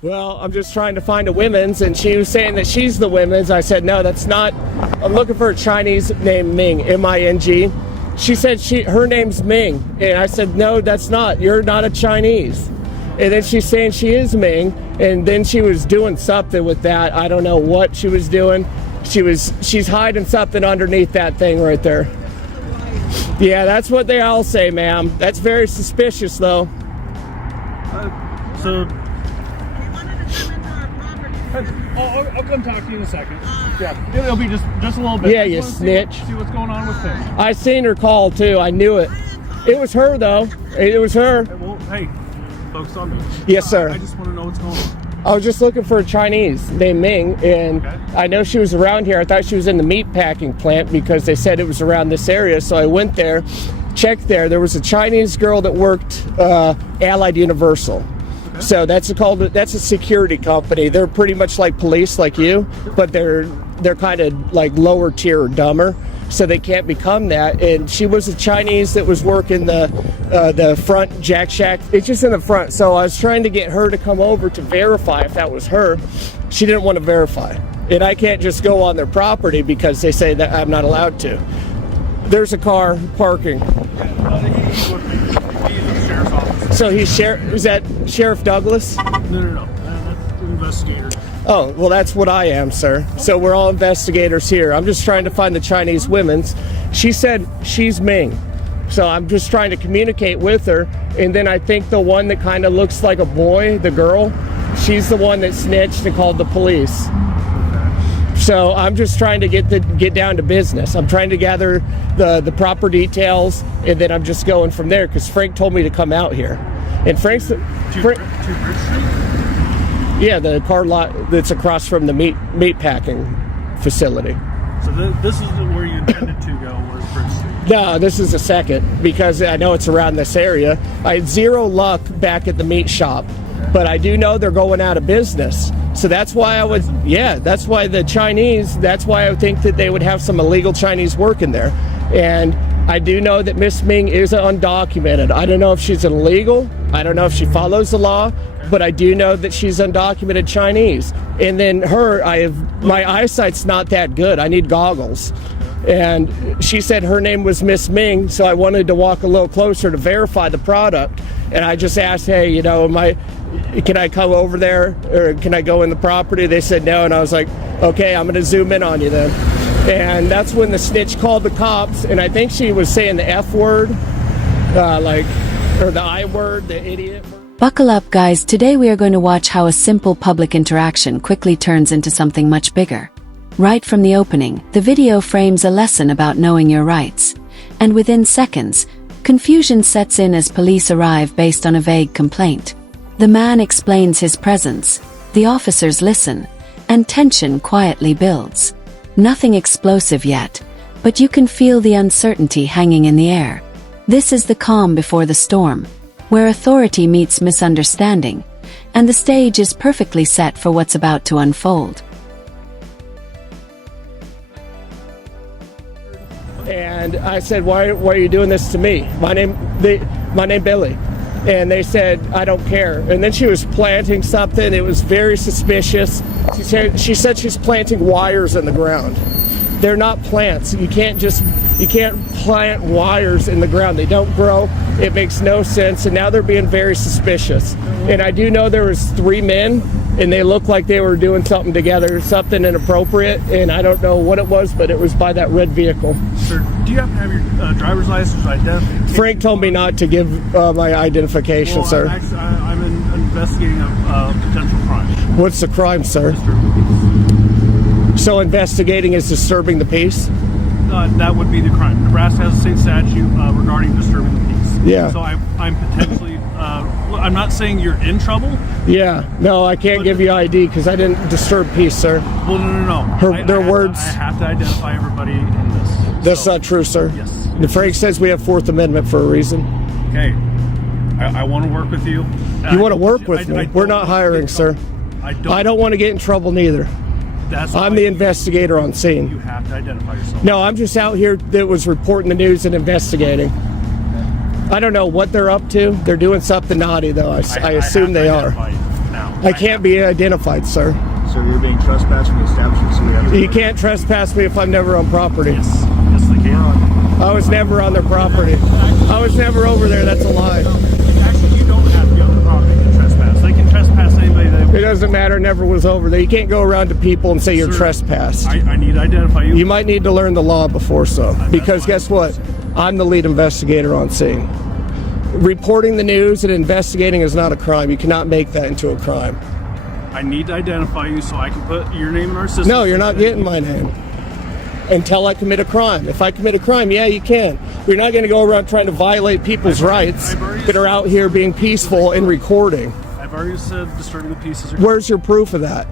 Well, I'm just trying to find a women's, and she was saying that she's the women's. I said, no, that's not. I'm looking for a Chinese named Ming, M-I-N-G. She said her name's Ming, and I said, no, that's not. You're not a Chinese. And then she's saying she is Ming, and then she was doing something with that. I don't know what she was doing. She's hiding something underneath that thing right there. Yeah, that's what they all say, ma'am. That's very suspicious, though. I'll come talk to you in a second. Yeah, it'll be just a little bit. Yeah, you snitch. See what's going on with things. I seen her call too. I knew it. It was her though. It was her. Well, hey, focus on me. Yes, sir. I just want to know what's going on. I was just looking for a Chinese named Ming, and okay. I know she was around here. I thought she was in the meat packing plant because they said it was around this area. So I went there, checked there. There was a Chinese girl that worked Allied Universal. So that's a security company. They're pretty much like police, like you, but they're kind of like lower tier or dumber, so they can't become that. And she was a Chinese that was working the front Jack Shack. It's just in the front. So I was trying to get her to come over to verify if that was her. She didn't want to verify, and I can't just go on their property because they say that I'm not allowed to. There's a car parking. He's with me. He's at the sheriff's office. So is that Sheriff Douglas? No. That's the investigator. Oh, well, that's what I am, sir. So we're all investigators here. I'm just trying to find the Chinese women's. She said she's Ming. So I'm just trying to communicate with her. And then I think the one that kind of looks like a boy, the girl, she's the one that snitched and called the police. So I'm just trying to get down to business. I'm trying to gather the proper details, and then I'm just going from there because Frank told me to come out here. And Frank's yeah, the car lot that's across from the meat packing facility. So this is where you intended to go, where's Bridge Street? No, this is the second because I know it's around this area. I had zero luck back at the meat shop, but I do know they're going out of business. So that's why that's why the Chinese, that's why I think that they would have some illegal Chinese working there. And I do know that Miss Ming is undocumented. I don't know if she's illegal. I don't know if she follows the law, but I do know that she's undocumented Chinese. And then my eyesight's not that good. I need goggles. And she said her name was Miss Ming, so I wanted to walk a little closer to verify the product. And I just asked, hey, can I come over there or can I go in the property? They said no, and I was like, okay, I'm going to zoom in on you then. And that's when the snitch called the cops, and I think she was saying the F word, or the I word, the idiot word. Buckle up, guys. Today we are going to watch how a simple public interaction quickly turns into something much bigger. Right from the opening, the video frames a lesson about knowing your rights. And within seconds, confusion sets in as police arrive based on a vague complaint. The man explains his presence, the officers listen, and tension quietly builds. Nothing explosive yet, but you can feel the uncertainty hanging in the air. This is the calm before the storm, where authority meets misunderstanding, and the stage is perfectly set for what's about to unfold. And I said, why are you doing this to me? My name Billy. And they said, I don't care. And then she was planting something. It was very suspicious. She said she's planting wires in the ground. They're not plants. You can't plant wires in the ground. They don't grow. It makes no sense. And now they're being very suspicious. And I do know there was 3 men, and they looked like they were doing something together, something inappropriate. And I don't know what it was, but it was by that red vehicle. Sir, do you happen to have your driver's license or identification? Frank told me not to give my identification, sir. I'm investigating a potential crime. What's the crime, sir? So investigating is disturbing the peace? That would be the crime. Nebraska has a state statute regarding disturbing the peace. Yeah. So I'm potentially, I'm not saying you're in trouble. Yeah. No, I can't give you ID because I didn't disturb peace, sir. Well, no. Their words. I have to identify everybody in this. That's not true, sir. Yes. Frank says we have 4th Amendment for a reason. Okay. I want to work with you. You want to work with me? We're not hiring, sir. I don't want to get in trouble neither. I'm the investigator on scene. You have to identify yourself. No, I'm just out here that was reporting the news and investigating. I don't know what they're up to. They're doing something naughty, though. I assume they are. Now. I can't be identified, sir. So you're being trespassed from the establishment, so we have to... You can't trespass me if I'm never on property. Yes, they can. I was never on their property. I was never over there. That's a lie. Actually, you don't have to be on the property to trespass. They can trespass anybody they want. It doesn't matter. Never was over there. You can't go around to people and say you're Sir, trespassed. I need to identify you. You might need to learn the law before so. Because guess what? I'm the lead investigator on scene. Reporting the news and investigating is not a crime. You cannot make that into a crime. I need to identify you so I can put your name in our system. No, you're not getting my name until I commit a crime. If I commit a crime, yeah, you can. You're not going to go around trying to violate people's rights that are out here being peaceful and recording. I've already said disturbing the peace is... Where's your proof of that?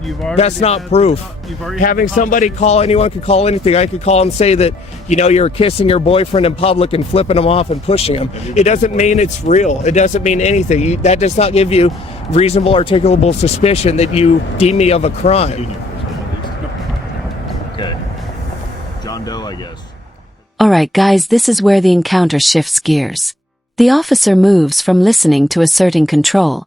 You've already That's not proof. Having somebody call, anyone could call anything. I could call and say that, you know, you're kissing your boyfriend in public and flipping him off and pushing him. It doesn't mean it's real. It doesn't mean anything. That does not give you reasonable, articulable suspicion that you deem me of a crime. Okay. John Doe, I guess. Alright guys, this is where the encounter shifts gears. The officer moves from listening to asserting control,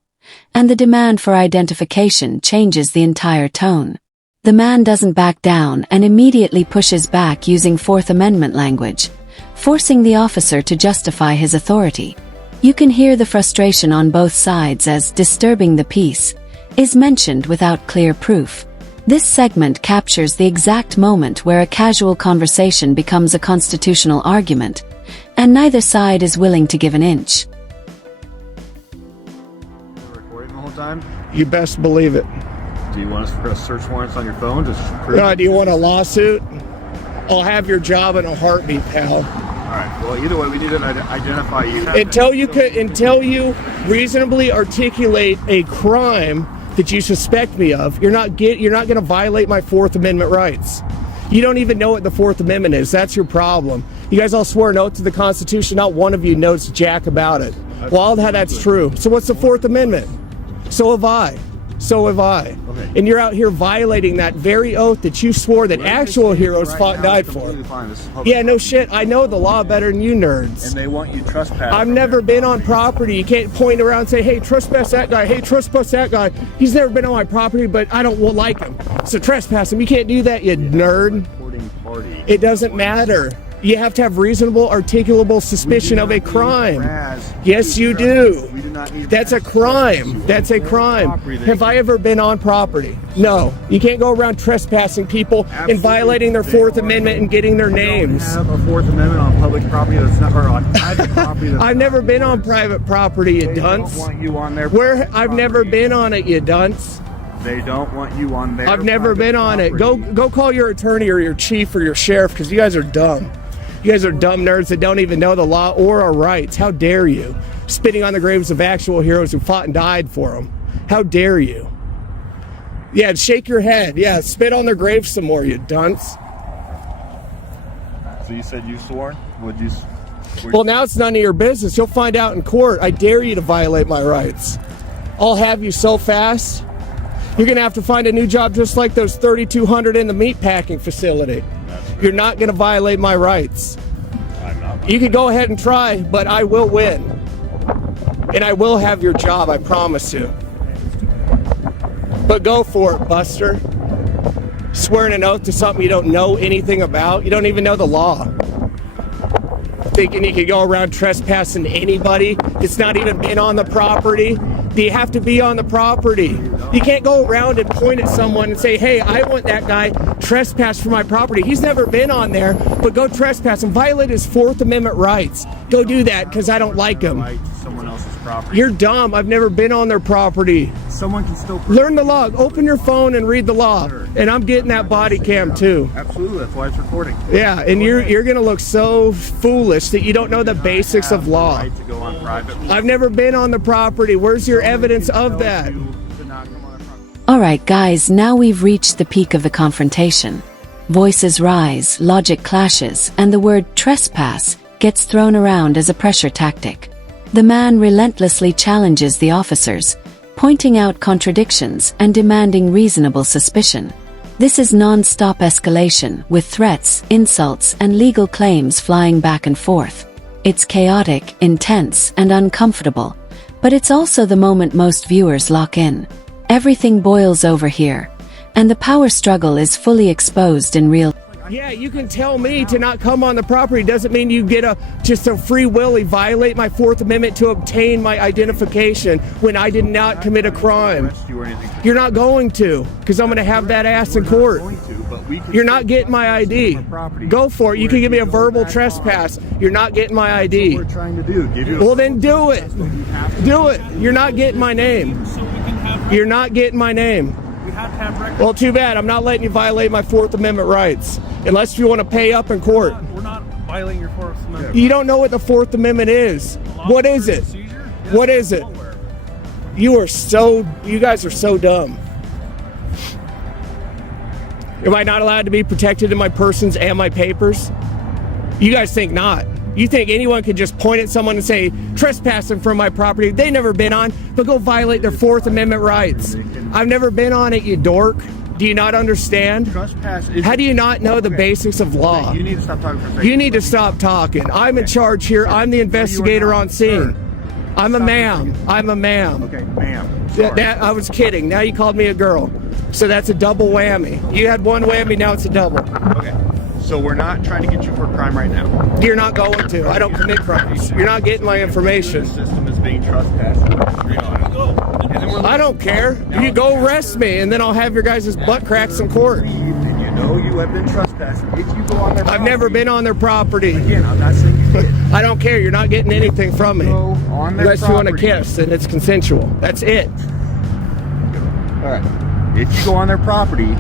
and the demand for identification changes the entire tone. The man doesn't back down and immediately pushes back using Fourth Amendment language, forcing the officer to justify his authority. You can hear the frustration on both sides as disturbing the peace is mentioned without clear proof. This segment captures the exact moment where a casual conversation becomes a constitutional argument, and neither side is willing to give an inch. Recording the whole time? You best believe it. Do you want us to press search warrants on your phone? Just Do you want a lawsuit? I'll have your job in a heartbeat, pal. All right. Well, either way, we need to identify you. Until you reasonably articulate a crime that you suspect me of, you're not going to violate my Fourth Amendment rights. You don't even know what the Fourth Amendment is. That's your problem. You guys all swore an oath to the Constitution. Not one of you knows jack about it. Well, that's true. So what's the Fourth Amendment? So have I. Okay. And you're out here violating that very oath that you swore that actual heroes fought and died for. Yeah, no shit. I know the law better than you nerds. And they want you trespassing. I've never been on property. You can't point around and say, hey, trespass that guy. Hey, trespass that guy. He's never been on my property, but I don't like him. So trespass him. You can't do that, you nerd. It doesn't matter. You have to have reasonable, articulable suspicion of a crime. Yes, you do. That's a crime. That's a crime. Have I ever been on property? No. You can't go around trespassing people and violating their Fourth Amendment and getting their names. You don't have a Fourth Amendment on public property that's not, or on private property. I've never been on private property, you dunce. They don't want you on their I've never been on it, you dunce. They don't want you on their I've never been on it. Go call your attorney or your chief or your sheriff, because you guys are dumb. You guys are dumb nerds that don't even know the law or our rights. How dare you? Spitting on the graves of actual heroes who fought and died for them. How dare you? Yeah, shake your head. Yeah, spit on their graves some more, you dunce. So you said you sworn? Well, now it's none of your business. You'll find out in court. I dare you to violate my rights. I'll have you so fast. You're going to have to find a new job just like those 3,200 in the meat packing facility. You're not going to violate my rights. You can go ahead and try, but I will win. And I will have your job, I promise you. But go for it, Buster. Swearing an oath to something you don't know anything about. You don't even know the law. Thinking you can go around trespassing anybody that's not even been on the property. Do you have to be on the property? You can't go around and point at someone and say, hey, I want that guy trespass from my property. He's never been on there, but go trespass and violate his Fourth Amendment rights. Go do that because I don't like him. Someone else's property. You're dumb. I've never been on their property. Someone can still learn the law. Open your phone and read the law. Sure. And I'm getting that body cam too. Absolutely. That's why it's recording. Yeah, and you're going to look so foolish that you don't know the basics of law. Right to go on private. I've never been on the property. Where's your evidence of that? Alright guys, now we've reached the peak of the confrontation. Voices rise, logic clashes, and the word trespass gets thrown around as a pressure tactic. The man relentlessly challenges the officers, pointing out contradictions and demanding reasonable suspicion. This is non-stop escalation, with threats, insults, and legal claims flying back and forth. It's chaotic, intense, and uncomfortable, But it's also the moment most viewers lock in. Everything boils over here, and the power struggle is fully exposed in real. Yeah, you can tell me to not come on the property. Doesn't mean you get just a free willy violate my Fourth Amendment to obtain my identification when I did not commit a crime. You're not going to, because I'm going to have that ass in court. You're not getting my ID. Go for it. You can give me a verbal trespass. You're not getting my ID. What we're trying to do. Well, then do it. Do it. You're not getting my name. You're not getting my name. We have to have records. Well, too bad. I'm not letting you violate my Fourth Amendment rights. Unless you want to pay up in court. We're not violating your Fourth Amendment. You don't know what the Fourth Amendment is. What is it? What is it? You guys are so dumb. Am I not allowed to be protected in my persons and my papers? You guys think not. You think anyone can just point at someone and say, trespassing from my property they've never been on, but go violate their Fourth Amendment rights. I've never been on it, you dork. Do you not understand? How do you not know the basics of law? You need to stop talking for a second. You need to stop talking. I'm in charge here. I'm the investigator on scene. I'm a ma'am. I'm a ma'am. Okay, ma'am. I was kidding. Now you called me a girl. So that's a double whammy. You had one whammy, now it's a double. Okay. So we're not trying to get you for a crime right now. You're not going to. I don't commit crimes. You're not getting my information. The system is being trespassed. I don't care. You go arrest me, and then I'll have your guys' butt cracks in court. And you know you have been trespassed. If you go on their property, I've never been on their property. Again, I'm not saying you did. I don't care. You're not getting anything from me. Go on their Unless you want to property. kiss, and it's consensual. That's it. All right. If you go on their property,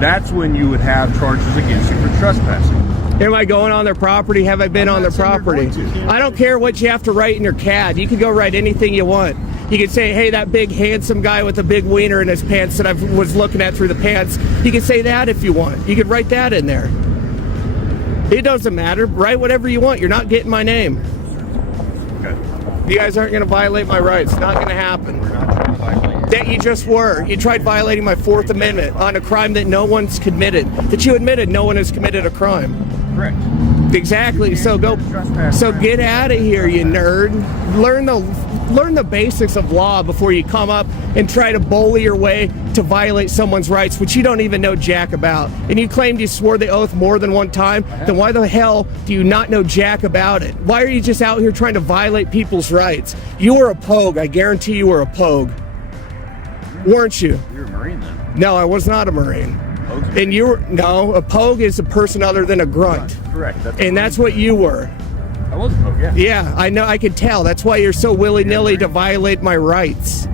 that's when you would have charges against you for trespassing. Am I going on their property? Have I been on their property? I don't care what you have to write in your CAD. You can go write anything you want. You can say, hey, that big handsome guy with a big wiener in his pants that I was looking at through the pants. You can say that if you want. You can write that in there. It doesn't matter. Write whatever you want. You're not getting my name. Okay. You guys aren't going to violate my rights. Not going to happen. We're not trying to violate. That you just were. You tried violating my Fourth Amendment on a crime that no one's committed. That you admitted no one has committed a crime. Correct. Exactly. So get out of here, you nerd. Learn the basics of law before you come up and try to bully your way to violate someone's rights, which you don't even know jack about. And you claimed you swore the oath more than one time. Then why the hell do you not know jack about it? Why are you just out here trying to violate people's rights? You were a pogue. I guarantee you were a pogue. Weren't you? You're a Marine then. No, I was not a Marine. Okay. And a pogue is a person other than a grunt. Correct. And that's what you were. I was a pogue, yeah. Yeah, I know. I could tell. That's why you're so willy-nilly to violate my rights.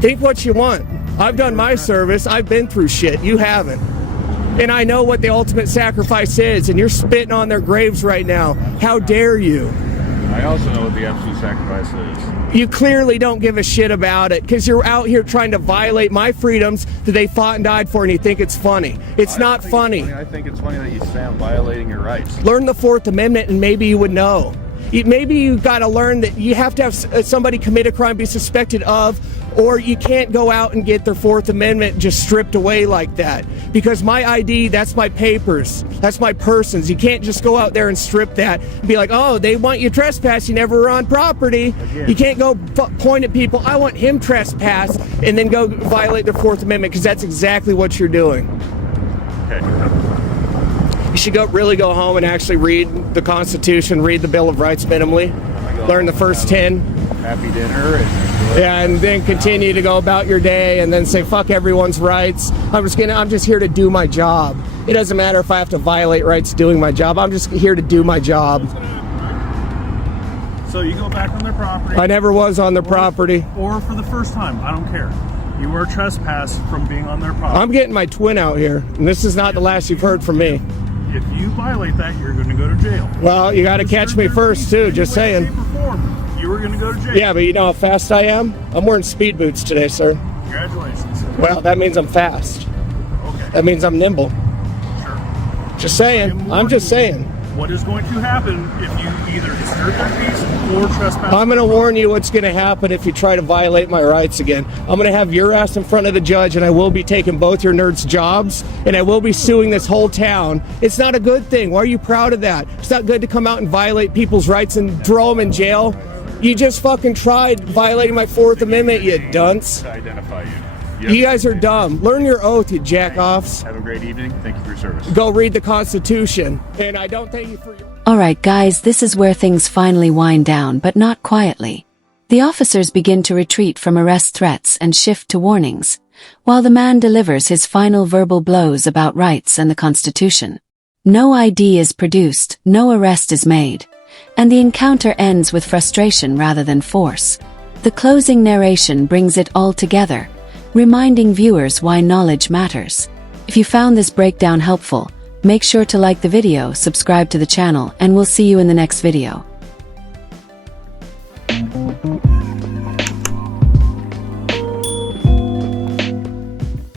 Think what you want. I've done my service. I've been through shit. You haven't. And I know what the ultimate sacrifice is, and you're spitting on their graves right now. How dare you? I also know what the absolute sacrifice is. You clearly don't give a shit about it because you're out here trying to violate my freedoms that they fought and died for, and you think it's funny. It's not funny. I think it's funny that you say I'm violating your rights. Learn the Fourth Amendment and maybe you would know. Maybe you got to learn that you have to have somebody commit a crime, be suspected of, or you can't go out and get their Fourth Amendment just stripped away like that. Because my ID, that's my papers, that's my persons. You can't just go out there and strip that and be like, oh, they want you trespass, you never were on property. You can't go point at people, I want him trespass, and then go violate their Fourth Amendment, because that's exactly what you're doing. Okay. You should really go home and actually read the Constitution, read the Bill of Rights minimally, learn the first 10. Happy dinner. And then continue to go about your day and then say, fuck everyone's rights. I'm just here to do my job. It doesn't matter if I have to violate rights doing my job. I'm just here to do my job. So you go back on their property. I never was on their property. Or for the first time. I don't care. You were trespassed from being on their property. I'm getting my twin out here, and this is not the last you've heard from me. If you violate that, you're going to go to jail. Well, you got to catch me first, too, just saying. You were going to go to jail. Yeah, but you know how fast I am? I'm wearing speed boots today, sir. Congratulations. Well, that means I'm fast. Okay. That means I'm nimble. Sure. Just saying. I'm just saying. What is going to happen if you either disturb their peace or trespass? I'm going to warn you what's going to happen if you try to violate my rights again. I'm going to have your ass in front of the judge, and I will be taking both your nerds' jobs, and I will be suing this whole town. It's not a good thing. Why are you proud of that? It's not good to come out and violate people's rights and throw them in jail. You just fucking tried violating my Fourth Amendment, you dunce. To identify you. You guys are dumb. Learn your oath, you jack-offs. Have a great evening. Thank you for your service. Go read the Constitution. And I don't thank you for your... Alright guys, this is where things finally wind down, but not quietly. The officers begin to retreat from arrest threats and shift to warnings, while the man delivers his final verbal blows about rights and the Constitution. No ID is produced, no arrest is made, and the encounter ends with frustration rather than force. The closing narration brings it all together, reminding viewers why knowledge matters. If you found this breakdown helpful, make sure to like the video, subscribe to the channel, and we'll see you in the next video.